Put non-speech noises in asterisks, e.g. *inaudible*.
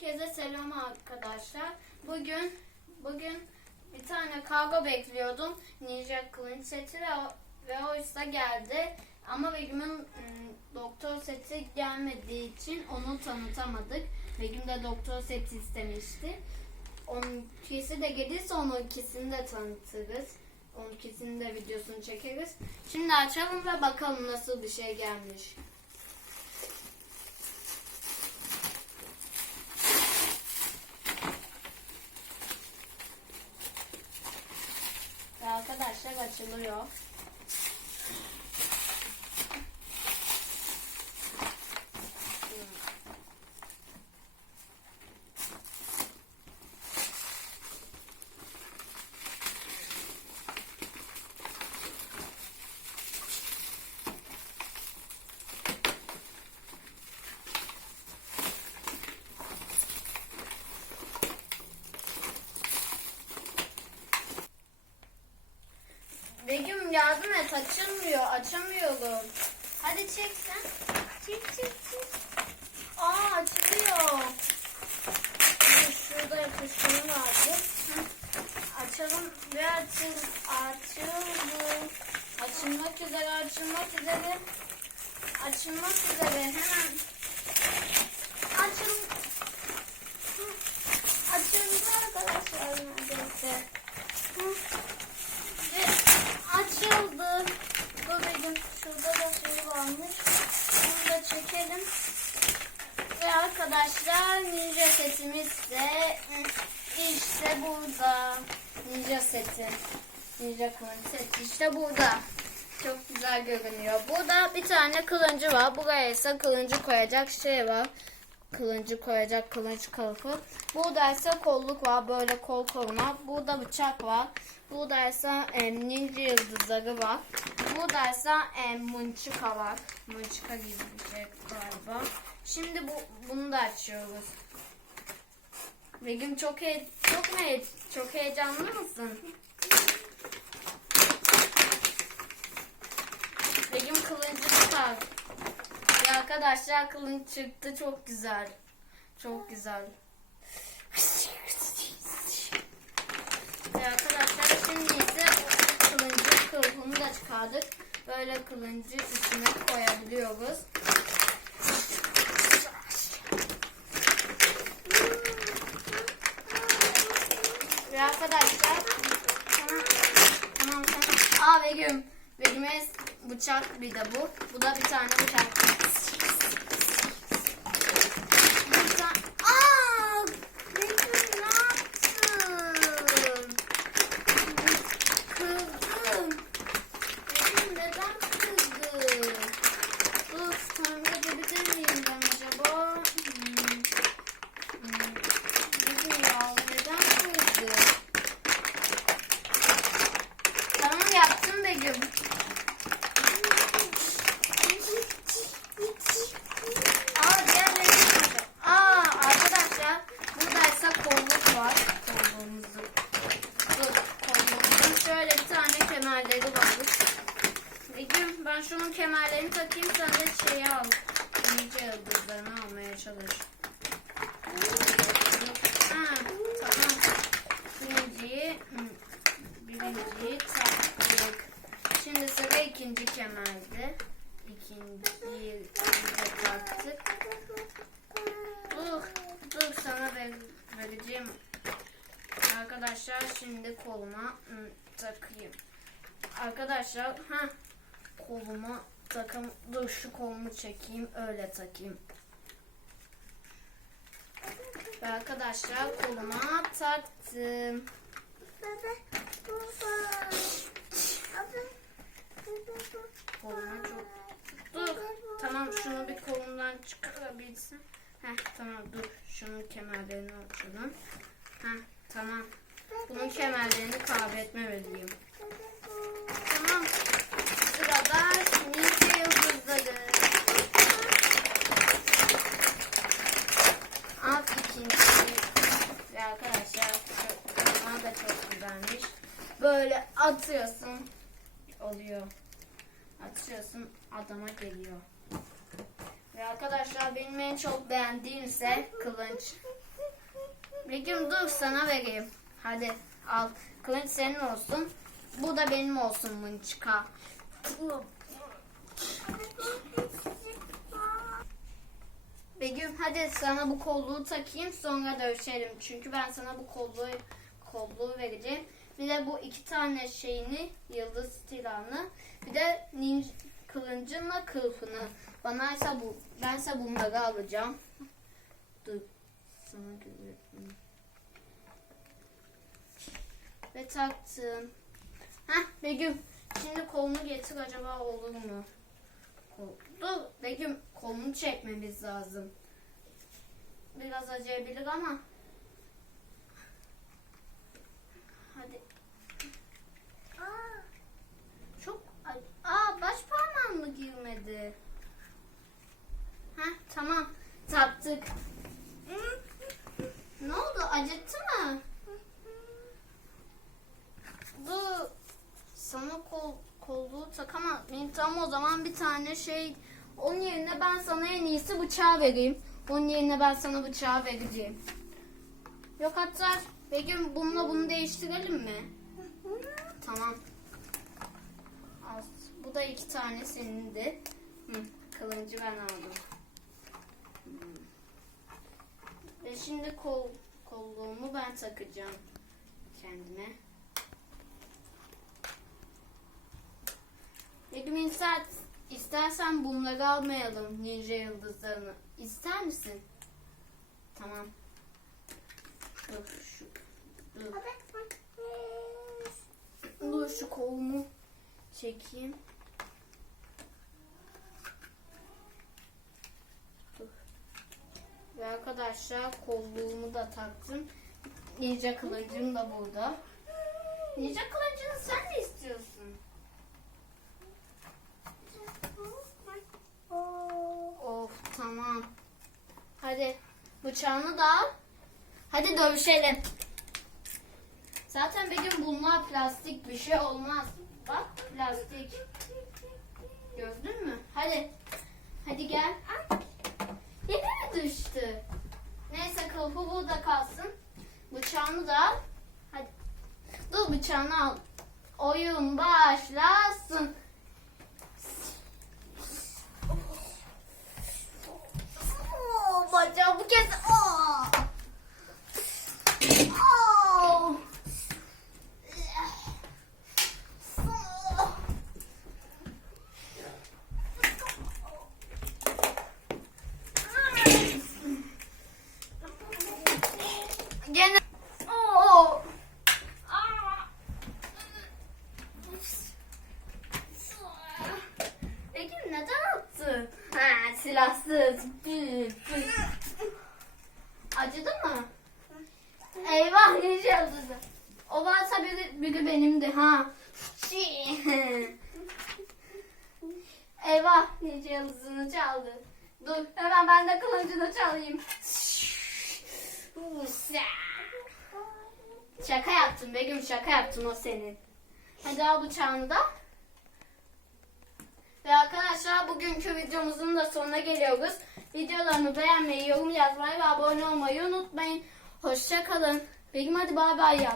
Herkese selam arkadaşlar. Bugün bugün bir tane kargo bekliyordum. Ninja kılıç seti ve, ve oysa geldi. Ama Begüm'ün ım, doktor seti gelmediği için onu tanıtamadık. Begüm de doktor seti istemişti. Onun ikisi de gelirse onun ikisini de tanıtırız. Onun ikisini de videosunu çekeriz. Şimdi açalım ve bakalım nasıl bir şey gelmiş. Ve arkadaşlar açılıyor. Begüm yardım et açılmıyor açamıyorum. Hadi çek sen. Çek çek çek. Aa açılıyor. Dur, Şurada yapışkanı vardı. Açalım ve açıl açıldı. Açılmak üzere açılmak üzere. Açılmak üzere hemen. Açıl. Açıldı arkadaşlar neredeyse. Hı. Açıldı. Dur Begüm şurada da şey varmış. Bunu da çekelim. Ve arkadaşlar ninja setimiz de işte burada. Ninja seti. Ninja kılıç seti işte burada. Çok güzel görünüyor. Burada bir tane kılıncı var. Buraya ise kılıncı koyacak şey var. Kılıncı koyacak kılıç kılıfı. Burada ise kolluk var. Böyle kol koruma. Burada bıçak var. Burada ise e, ninja yıldızları var. Burada ise e, mınçıka var. Mınçıka gibi bir şey galiba. Şimdi bu bunu da açıyoruz. Begüm çok he çok he çok heyecanlı mısın? Begüm kılıncı tutar. Arkadaşlar kılınç çıktı çok güzel. Çok güzel. Ve arkadaşlar şimdi ise kılıncı kılıfını da çıkardık. Böyle kılıncı içine koyabiliyoruz. Ve arkadaşlar tamam tamam tamam. Aa Begüm. Begüm'e bıçak bir de bu. Bu da bir tane bıçak. Bir tane... Aa! Begüm ne yaptın? Kızdım. Begüm neden kızdın? Dur tamir edebilir miyim ben acaba? Hmm. Hmm. Begüm ya neden kızdın? Tamam yaptım Begüm. Aa diğerleri? Aa arkadaşlar buradaysa kolluk var. Kolluğumuzu. Dur kolluğumuzun şöyle bir tane kemerleri var. Begüm ben şunun kemerlerini takayım sen de şeyi al. İyice yıldızlarını almaya çalış. Ha tamam. Birinciyi, birinciyi taktık. Şimdi sıra ikinci kemerde. İkinciyi taktık. Dur, dur sana ver, vereceğim. Arkadaşlar şimdi koluma hmm, takayım. Arkadaşlar ha koluma takım dur şu kolumu çekeyim öyle takayım. Ve arkadaşlar koluma taktım. Koluma çok Dur. Tamam şunu bir kolumdan çıkarabilsin. Heh tamam dur. Şunun kemerlerini açalım. Heh tamam. Bunun kemerlerini kaybetme vereyim. Tamam. Sırada ninja yıldızları. Alt ikinci. Ve arkadaşlar bunlar da çok güzelmiş. Böyle atıyorsun. Oluyor. Atıyorsun adama geliyor. Ve arkadaşlar benim en çok beğendiğim ise kılıç. Begüm dur sana vereyim. Hadi al. Kılıç senin olsun. Bu da benim olsun mınçıka. Begüm hadi sana bu kolluğu takayım sonra dövüşelim. Çünkü ben sana bu kolluğu kolluğu vereceğim. Bir de bu iki tane şeyini, yıldız silahını, bir de ninja kılıncınla kılıfını. Bana ise bu, bense bunları alacağım. Dur, sana güveniyorum. Ve taktım. Heh Begüm, şimdi kolunu getir acaba olur mu? Kol. Dur Begüm, kolunu çekmemiz lazım. Biraz acıyabilir ama. Hadi. Aa, çok ac- Aa baş parmağım mı girmedi? Heh tamam taktık. Ne oldu acıttı mı? Dur sana kol, kolluğu takamam. Benim tam o zaman bir tane şey onun yerine ben sana en iyisi bıçağı vereyim. Onun yerine ben sana bıçağı vereceğim. Yok hatta Begüm bununla bunu değiştirelim mi? Tamam. Al. Bu da iki tane senindi. Hı, kılıncı ben aldım. Ve şimdi kol kolluğumu ben takacağım kendime. Begüm ister, istersen bunları almayalım ninja yıldızlarını. İster misin? Tamam. Dur şu. Dur. Dur şu kolumu çekeyim. Dur. Ve arkadaşlar kolluğumu da taktım. Ninja kılıcım da burada. Ninja kılıcını sen Hadi bıçağını da al. Hadi dövüşelim. Zaten Begüm bunlar plastik bir şey olmaz. Bak plastik. Gördün mü? Hadi. Hadi gel. Yine mi düştü? Neyse kılıfı burada kalsın. Bıçağını da al. Hadi. Dur bıçağını al. Oyun başlasın. Bu kez. Aa. Gene. Yıldızı. O varsa biri, biri benimdi ha. Çiğ. *laughs* Eyvah ninja yıldızını çaldı. Dur hemen ben de kılıncını çalayım. *laughs* Şaka yaptım Begüm şaka yaptım o senin. Hadi al bıçağını da. Ve arkadaşlar bugünkü videomuzun da sonuna geliyoruz. Videolarımı beğenmeyi, yorum yazmayı ve abone olmayı unutmayın. Hoşça kalın. Begüm hadi bay bay.